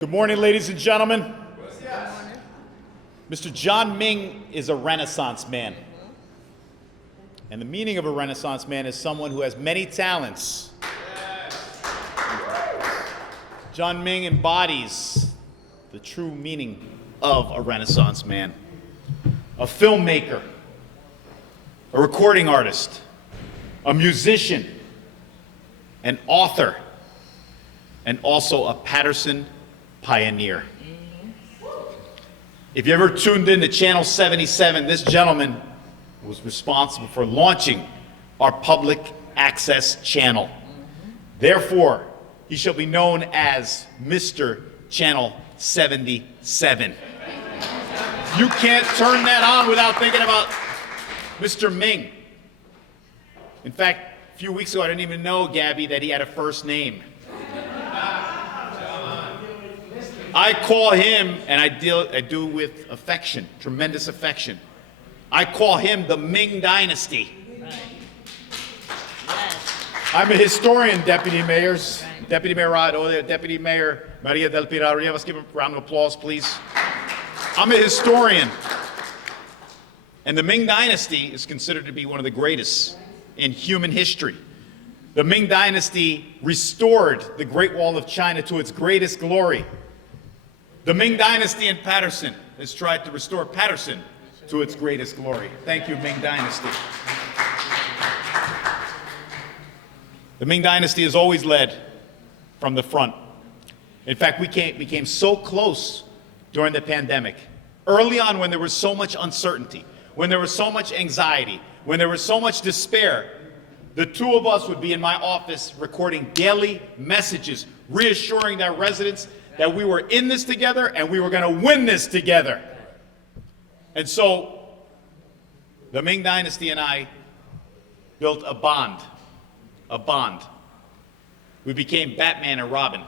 Good morning, ladies and gentlemen. Mr. John Ming is a Renaissance man. And the meaning of a Renaissance man is someone who has many talents. John Ming embodies the true meaning of a Renaissance man. A filmmaker, a recording artist, a musician, an author, and also a Paterson pioneer. If you ever tuned in to Channel 77, this gentleman was responsible for launching our public access channel. Therefore, he shall be known as Mr. Channel 77. You can't turn that on without thinking about Mr. Ming. In fact, a few weeks ago, I didn't even know, Gabby, that he had a first name. I call him, and I do with affection, tremendous affection. I call him the Ming Dynasty. Right. Yes. I'm a historian, Deputy Mayors. Right. Deputy Mayor Rod, Deputy Mayor Maria del Pilar. Let's give a round of applause, please. I'm a historian. And the Ming Dynasty is considered to be one of the greatest in human history. The Ming Dynasty restored the Great Wall of China to its greatest glory. The Ming Dynasty in Paterson has tried to restore Paterson to its greatest glory. Thank you, Ming Dynasty. The Ming Dynasty has always led from the front. In fact, we came so close during the pandemic. Early on, when there was so much uncertainty, when there was so much anxiety, when there was so much despair, the two of us would be in my office recording daily messages, reassuring our residents that we were in this together and we were going to win this together. And so the Ming Dynasty and I built a bond. We became Batman and Robin.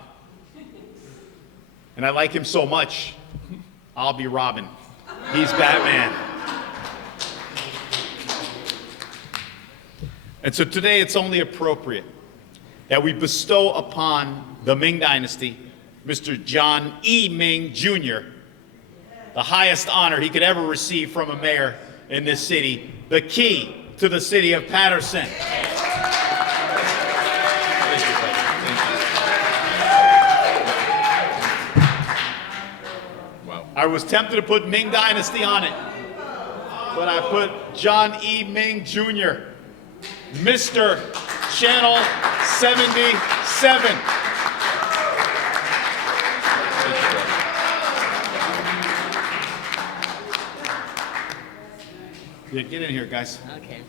And I like him so much, I'll be Robin. He's Batman. And so today it's only appropriate that we bestow upon the Ming Dynasty Mr. John E. Ming, Jr., the highest honor he could ever receive from a mayor in this city, the key to the city of Paterson. Thank you, brother. Thank you. Wow. I was tempted to put Ming Dynasty on it, but I put John E. Ming, Jr., Mr. Channel 77. Yeah, get in here, guys. Okay.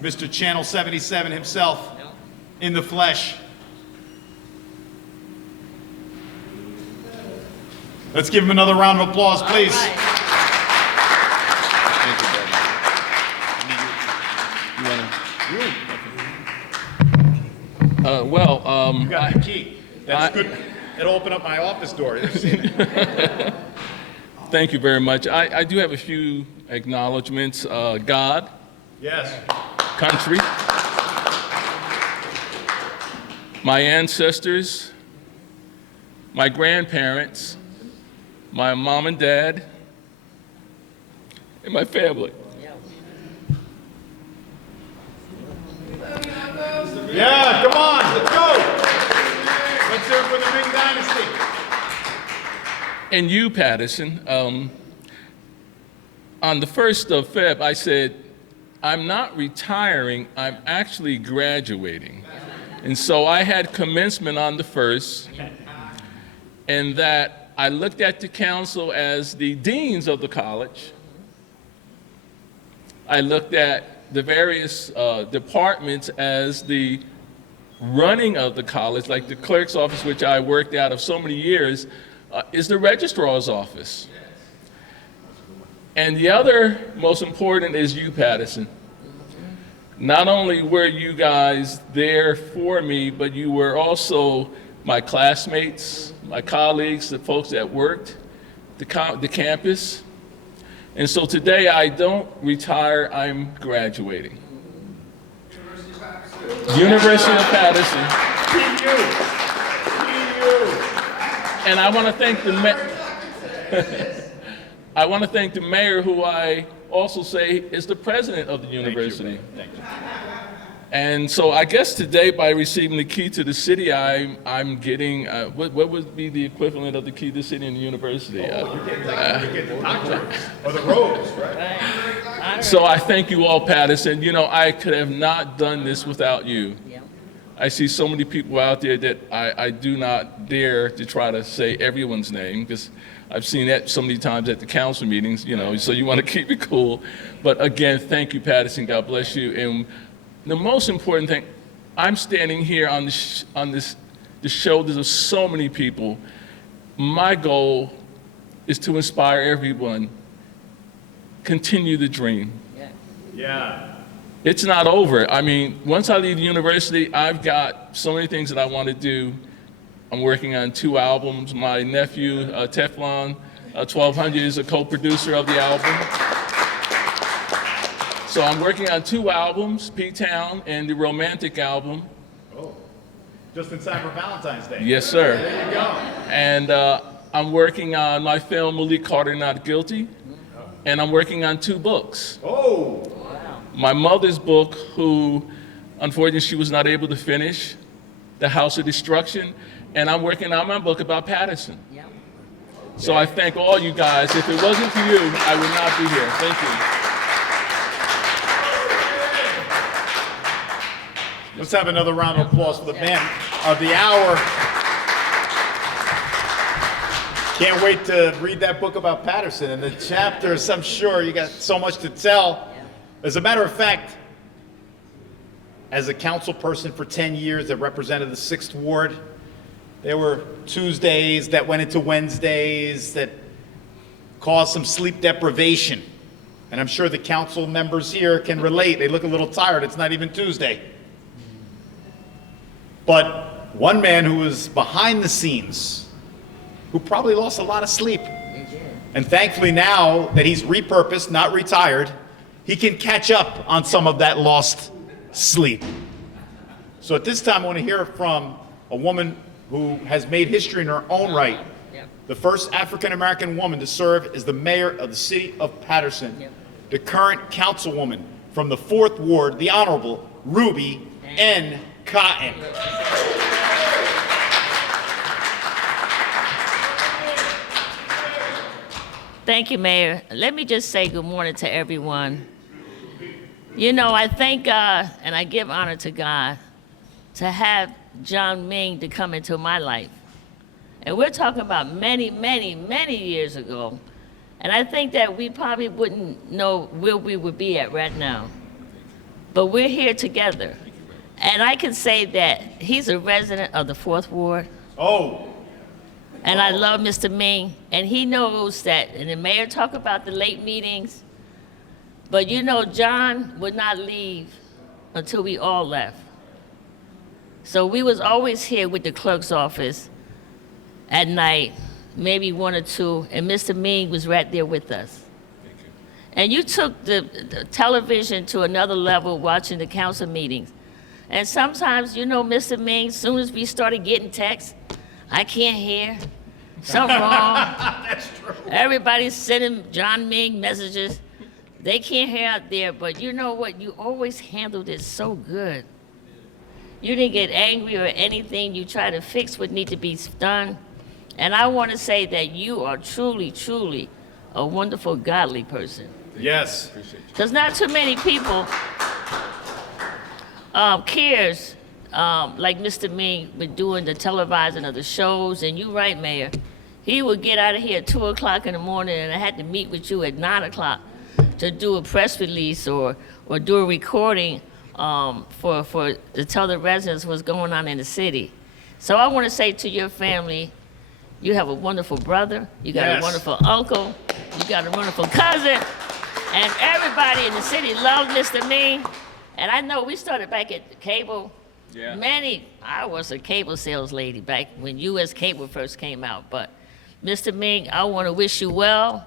Mr. Channel 77 himself, in the flesh. Let's give him another round of applause, please. All right. You got the key. That's good. It'll open up my office door. Thank you very much. I do have a few acknowledgments. God, Yes. country, my ancestors, my grandparents, my mom and dad, and my family. Yeah, come on, let's go. Let's hear it for the Ming Dynasty. And you, Paterson, on the 1st of Feb, I said, I'm not retiring, I'm actually graduating. And so I had commencement on the 1st, and that I looked at the council as the deans of the college. I looked at the various departments as the running of the college, like the clerk's office, which I worked out of so many years, is the registrar's office. And the other most important is you, Paterson. Not only were you guys there for me, but you were also my classmates, my colleagues, the folks that worked the campus. And so today I don't retire, I'm graduating. University of Paterson. And I want to thank the I want to thank the mayor, who I also say is the president of the university. Thank you. And so I guess today, by receiving the key to the city, I'm getting, what would be the equivalent of the key to the city and the university? You get the doctorate or the robes, right? So I thank you all, Paterson. You know, I could have not done this without you. I see so many people out there that I do not dare to try to say everyone's name, because I've seen that so many times at the council meetings, you know, so you want to keep it cool. But again, thank you, Paterson. God bless you. And the most important thing, I'm standing here on the shoulders of so many people. My goal is to inspire everyone. Continue the dream. Yeah. It's not over. I mean, once I leave the university, I've got so many things that I want to do. I'm working on 2 albums. My nephew, Teflon 1200, is a co-producer of the album. So I'm working on 2 albums, P-Town and the Romantic album. Oh, just in time for Valentine's Day. Yes, sir. There you go. And I'm working on my film, Malik Carter Not Guilty. And I'm working on 2 books. Oh. My mother's book, who unfortunately she was not able to finish, The House of Destruction. And I'm working on my book about Paterson. So I thank all you guys. If it wasn't for you, I would not be here. Thank you. Let's have another round of applause for the man of the hour. Can't wait to read that book about Paterson and the chapters. I'm sure you got so much to tell. As a matter of fact, as a council person for 10 years that represented the 6th Ward, there were Tuesdays that went into Wednesdays that caused some sleep deprivation. And I'm sure the council members here can relate. They look a little tired. It's not even Tuesday. But one man who was behind the scenes, who probably lost a lot of sleep. And thankfully now that he's repurposed, not retired, he can catch up on some of that lost sleep. So at this time, I want to hear from a woman who has made history in her own right. The first African-American woman to serve as the mayor of the city of Paterson. The current councilwoman from the 4th Ward, the Honorable Ruby N. Cotton. Thank you, Mayor. Let me just say good morning to everyone. You know, I thank God and I give honor to God to have John Ming to come into my life. And we're talking about many, many, many years ago. And I think that we probably wouldn't know where we would be at right now. But we're here together. And I can say that he's a resident of the 4th Ward. Oh. And I love Mr. Ming, and he knows that, and the mayor talked about the late meetings, but you know, John would not leave until we all left. So we was always here with the clerk's office at night, maybe 1 or 2, and Mr. Ming was right there with us. And you took the television to another level watching the council meetings. And sometimes, you know, Mr. Ming, as soon as we started getting texts, I can't hear. Something wrong. That's true. Everybody's sending John Ming messages. They can't hear out there, but you know what? You always handled it so good. You didn't get angry or anything. You tried to fix what needed to be done. And I want to say that you are truly, truly a wonderful, godly person. Yes. Because not too many people cares like Mr. Ming with doing the televising of the shows. And you're right, Mayor. He would get out of here at 2 o'clock in the morning, and I had to meet with you at 9 o'clock to do a press release or do a recording to tell the residents what's going on in the city. So I want to say to your family, you have a wonderful brother, you got Yes. a wonderful uncle, you got a wonderful cousin, and everybody in the city loves Mr. Ming. And I know we started back at the cable. Yeah. I was a cable sales lady back when U.S. Cable first came out. But Mr. Ming, I want to wish you well.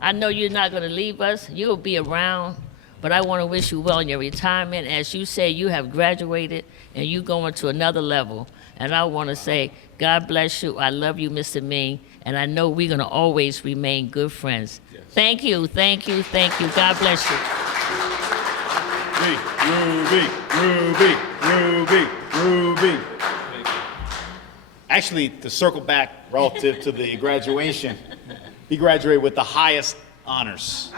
I know you're not going to leave us. You'll be around. But I want to wish you well in your retirement. As you say, you have graduated and you're going to another level. And I want to say, God bless you. I love you, Mr. Ming. And I know we're going to always remain good friends. Yes. Thank you, thank you, thank you. God bless you. Ruby. Actually, to circle back relative to the graduation, he graduated with the highest honors.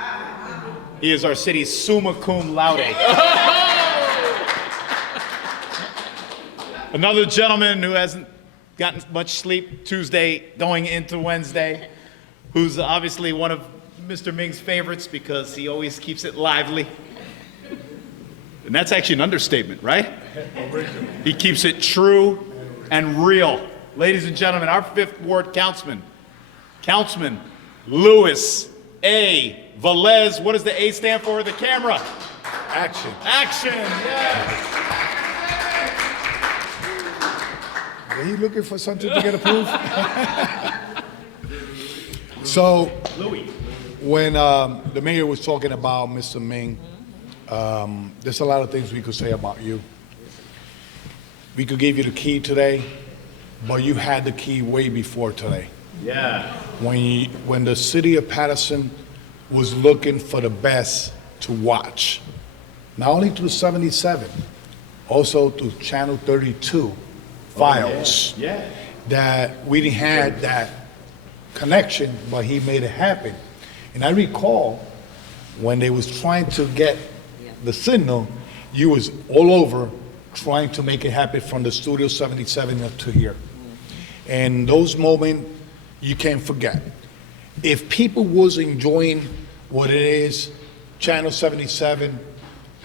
He is our city's summa cum laude. Another gentleman who hasn't gotten much sleep Tuesday going into Wednesday, who's obviously one of Mr. Ming's favorites because he always keeps it lively. And that's actually an understatement, right? He keeps it true and real. Ladies and gentlemen, our 5th Ward Councilman Louis A. Velez. What does the A stand for? The camera. Action. Action, yeah. Are you looking for something to get approved? So, when the mayor was talking about Mr. Ming, there's a lot of things we could say about you. We could give you the key today, but you had the key way before today. Yeah. When the city of Paterson was looking for the best to watch, not only through 77, also through Channel 32 files, that we didn't have that connection, but he made it happen. And I recall when they was trying to get the signal, you was all over trying to make it happen from the Studio 77 up to here. And those moments you can't forget. If people was enjoying what it is, Channel 77,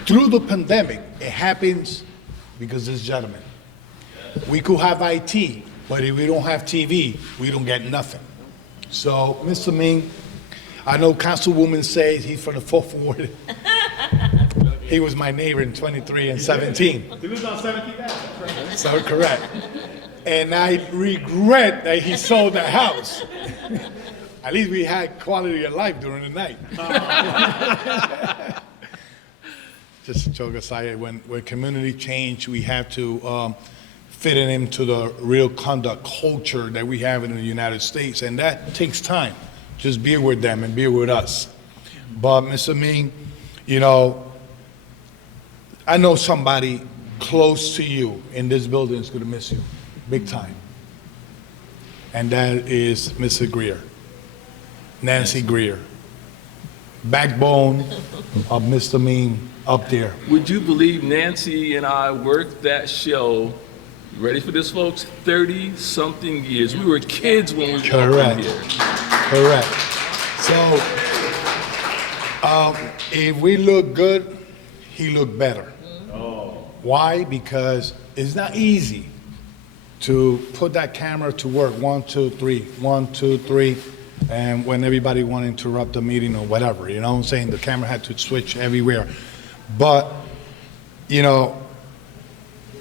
through the pandemic, it happens because this gentleman. We could have IT, but if we don't have TV, we don't get nothing. So, Mr. Ming, I know Councilwoman says he's from the 4th Ward. He was my neighbor in 23 and 17. He lives on 17th Avenue. So correct. And I regret that he sold the house. At least we had quality of life during the night. Just a joke aside, when community change, we have to fit it into the real conduct culture that we have in the United States, and that takes time. Just be with them and be with us. But Mr. Ming, you know, I know somebody close to you in this building is going to miss you, big time. And that is Mr. Greer, Nancy Greer, backbone of Mr. Ming up there. Would you believe Nancy and I worked that show, ready for this, folks, 30-something years. We were kids when we walked in here. Correct. So, if we look good, he looked better. Why? Because it's not easy to put that camera to work. 1, 2, 3, 1, 2, 3, and when everybody want to interrupt the meeting or whatever, you know what I'm saying? The camera had to switch everywhere. But, you know,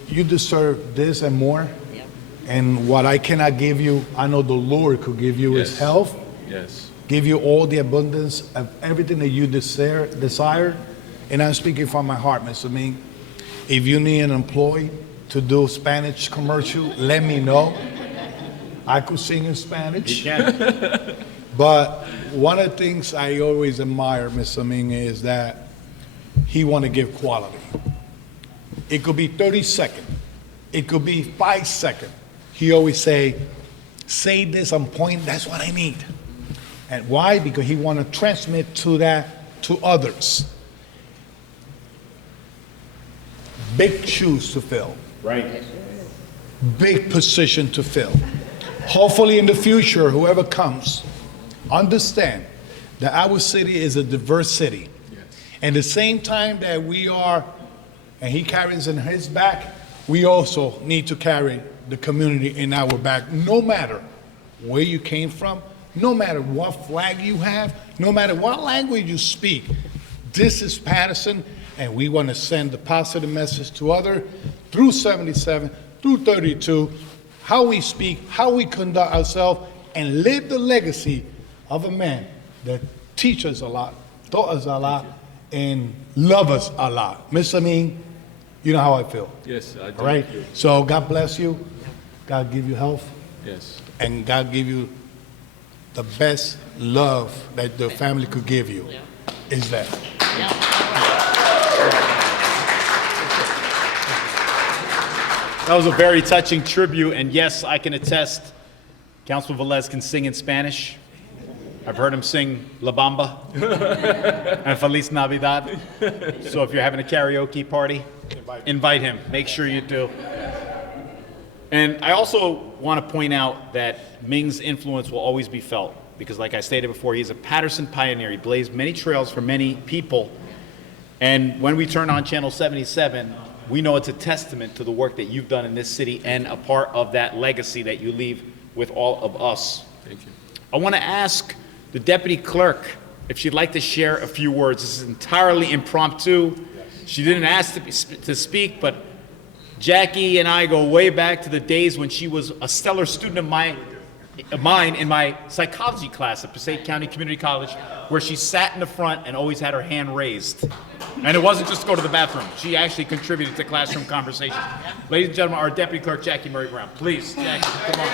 you deserve this and more. Yep. And what I cannot give you, I know the Lord could give you is health. Yes. Give you all the abundance of everything that you desire. And I'm speaking from my heart, Mr. Ming. If you need an employee to do Spanish commercial, let me know. I could sing in Spanish. You can. But one of the things I always admire, Mr. Ming, is that he want to give quality. It could be 30 seconds. It could be 5 seconds. He always say this on point, that's what I need. And why? Because he want to transmit to others. Big shoes to fill. Right. Big position to fill. Hopefully in the future, whoever comes, understand that our city is a diverse city. Yes. And the same time that we are, and he carries in his back, we also need to carry the community in our back, no matter where you came from, no matter what flag you have, no matter what language you speak. This is Paterson, and we want to send the positive message to others through 77, through 32, how we speak, how we conduct ourselves, and live the legacy of a man that teaches us a lot, taught us a lot, and love us a lot. Mr. Ming, you know how I feel. Yes, I do. All right? So God bless you. God give you health, Yes. and God give you the best love that the family could give you. Is that? That was a very touching tribute, and yes, I can attest, Councilman Velez can sing in Spanish. I've heard him sing La Bamba and Feliz Navidad. So if you're having a karaoke party, invite him. Make sure you do. And I also want to point out that Ming's influence will always be felt, because like I stated before, he's a Paterson pioneer. He blazed many trails for many people. And when we turn on Channel 77, we know it's a testament to the work that you've done in this city and a part of that legacy that you leave with all of us. Thank you. I want to ask the deputy clerk if she'd like to share a few words. This is entirely impromptu. She didn't ask to speak, but Jackie and I go way back to the days when she was a stellar student of mine in my psychology class at Passaic County Community College, where she sat in the front and always had her hand raised. And it wasn't just to go to the bathroom. She actually contributed to classroom conversations. Ladies and gentlemen, our Deputy Clerk, Jackie Murray Brown. Please, Jackie, come on.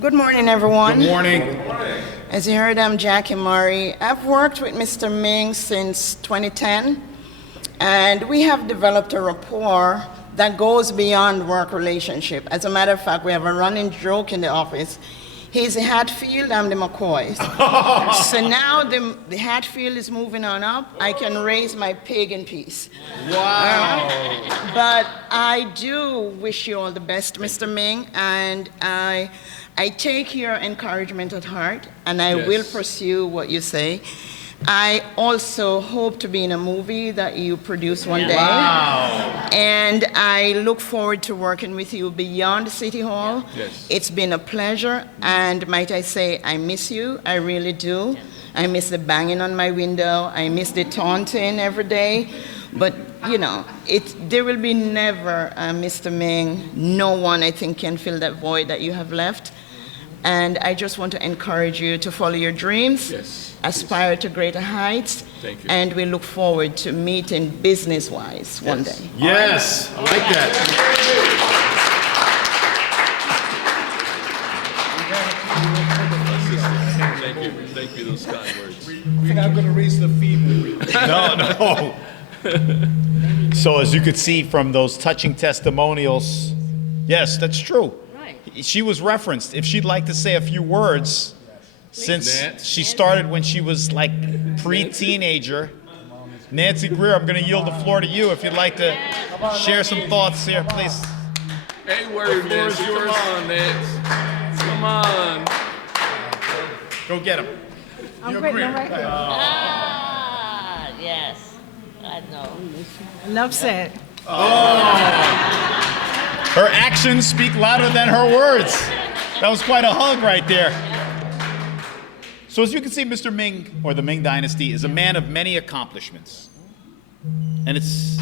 Good morning, everyone. Good morning. As you heard, I'm Jackie Murray. I've worked with Mr. Ming since 2010, and we have developed a rapport that goes beyond work relationship. As a matter of fact, we have a running joke in the office. He's the Hatfield, I'm the McCoys. So now the Hatfield is moving on up. I can raise my pig in peace. Wow. But I do wish you all the best, Mr. Ming, and I take your encouragement at heart, and I will pursue what you say. I also hope to be in a movie that you produce one day. Wow. And I look forward to working with you beyond City Hall. Yes. It's been a pleasure, and might I say, I miss you, I really do. I miss the banging on my window, I miss the taunting every day. But, you know, there will be never, Mr. Ming, no one I think can fill that void that you have left. And I just want to encourage you to follow your dreams, aspire to greater heights, Thank you. and we look forward to meeting business-wise one day. Yes, I like that. Thank you, those kind words. We're not going to raise the fee. No. So as you could see from those touching testimonials, yes, that's true. Right. She was referenced. If she'd like to say a few words, since Nance. she started when she was like pre-teenager. Nancy Greer, I'm going to yield the floor to you if you'd like to share some thoughts here, please. Hey, word, Nance. Come on, Nance. Come on. Go get him. Ah, yes, I know. Enough said. Her actions speak louder than her words. That was quite a hug right there. So as you can see, Mr. Ming, or the Ming Dynasty, is a man of many accomplishments. And it's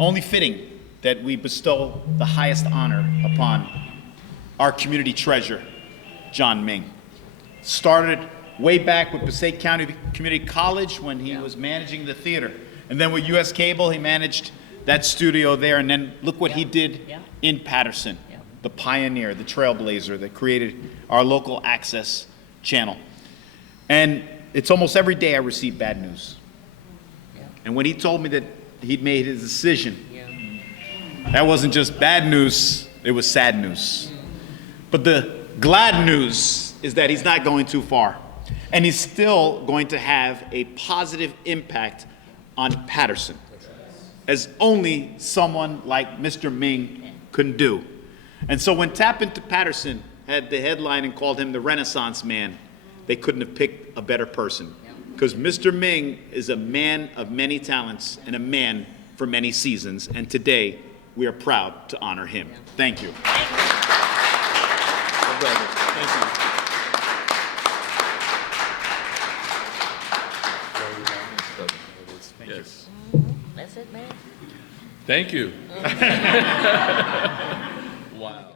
only fitting that we bestow the highest honor upon our community treasure, John Ming. Started way back with Passaic County Community College when he was managing the theater. And then with US Cable, he managed that studio there. And then look what he did in Paterson, the pioneer, the trailblazer that created our local access channel. And it's almost every day I receive bad news. And when he told me that he'd made his decision, that wasn't just bad news, it was sad news. But the glad news is that he's not going too far. And he's still going to have a positive impact on Paterson, as only someone like Mr. Ming can do. And so when Tap Into Paterson had the headline and called him the Renaissance Man, they couldn't have picked a better person. Because Mr. Ming is a man of many talents and a man for many seasons. And today, we are proud to honor him. Thank you. Yes. That's it, man. Thank you. Wow.